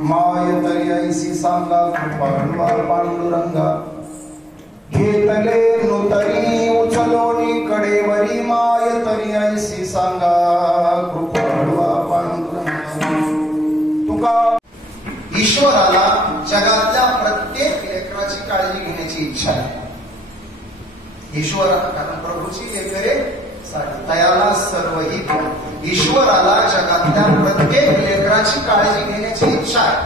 माय तरी ऐसी सांगा कृपा पांडुरंगा घेतले नूतरी उचलोनी कडेवरी माय तरी ऐसी सांगा कृपा पांडुरंगा। तुका ईश्वराला जगातल्या प्रत्येक लेकराची काळजी घेण्याची इच्छा आहे। ईश्वर कारण प्रभूची लेकरे तयाला सर्वही ईश्वराला जगातल्या प्रत्येक लेकराची काळजी घेण्याची इच्छा आहे,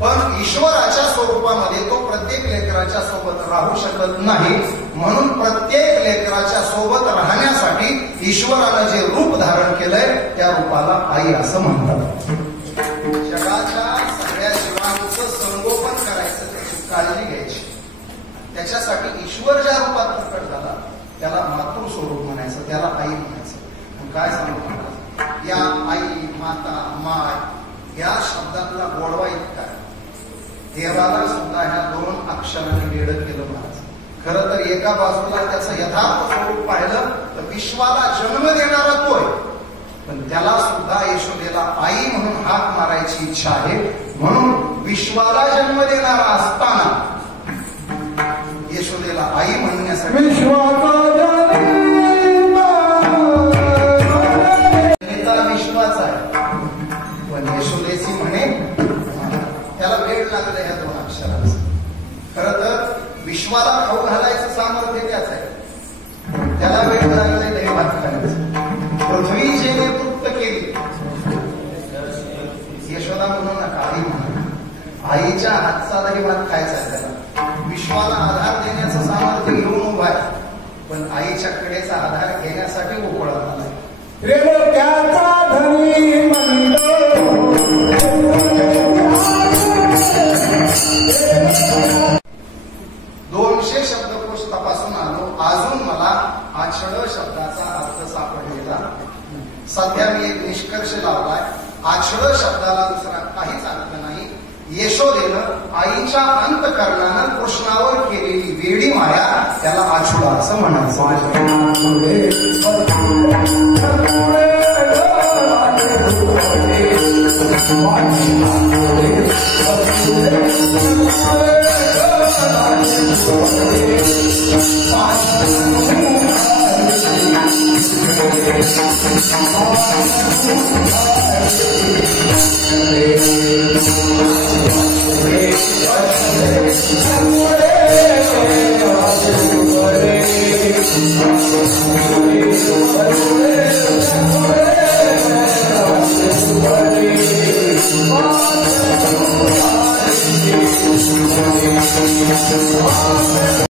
पण ईश्वराच्या स्वरूपामध्ये तो प्रत्येक लेकराच्या सोबत राहू शकत नाही, म्हणून प्रत्येक लेकराच्या सोबत राहण्यासाठी ईश्वरानं जे रूप धारण केलंय त्या रूपाला आई असं म्हणतात। जगाच्या सगळ्या जीवांचं संगोपन करायचं, त्याची काळजी घ्यायची, त्याच्यासाठी ईश्वर ज्या रूपात प्रकट झाला त्याला मातृ स्वरूप म्हणायचं, त्याला आई म्हणायचं। काय सांगतो या आई माता माय या शब्दातला गोडवा इतका आहे, देवाला सुद्धा ह्या दोन अक्षरांनी वेडं केलं म्हणायचं। खरं तर एका बाजूला त्याचं यथार्थ स्वरूप पाहिलं तर विश्वाला जन्म देणारा तोय, पण त्याला सुद्धा यशोदेला आई म्हणून हाक मारायची इच्छा आहे, म्हणून विश्वाला जन्म देणारा असताना यशोदेला आई म्हणण्यासाठी विश्वाचा आहे, पण यशोदेची म्हणे त्याला वेळ लागलं ह्या दोन अक्षरांचं। खरं तर विश्वाला खाऊ घालायचं सामर्थ्य त्याच आहे, त्याला वेळ लागलाय दही भात खाण्याचं। पृथ्वी जेने तृप्त केली यशोदा म्हणू नका, आई म्हणा, आईच्या हातचा दही भात खायचा आहे त्याला। विश्वाला आधार देण्याचं सामर्थ्य घेऊन उभा आहे, पण आईच्या कडेचा आधार घेण्यासाठी मोकळा झालाय। त्याचा धनी म्हणतो 200 शब्दकोश तपासून आलो, अजून मला आछड शब्दाचा अर्थ सापडलेला। सध्या मी एक निष्कर्ष लावलाय, आछड शब्दाला दुसरा काहीच अर्थ नाही। यशोदेनं आईच्या अंतकरणानं कृष्णावर केलेली वेडी माया त्याला आछुडा असं म्हणायचं।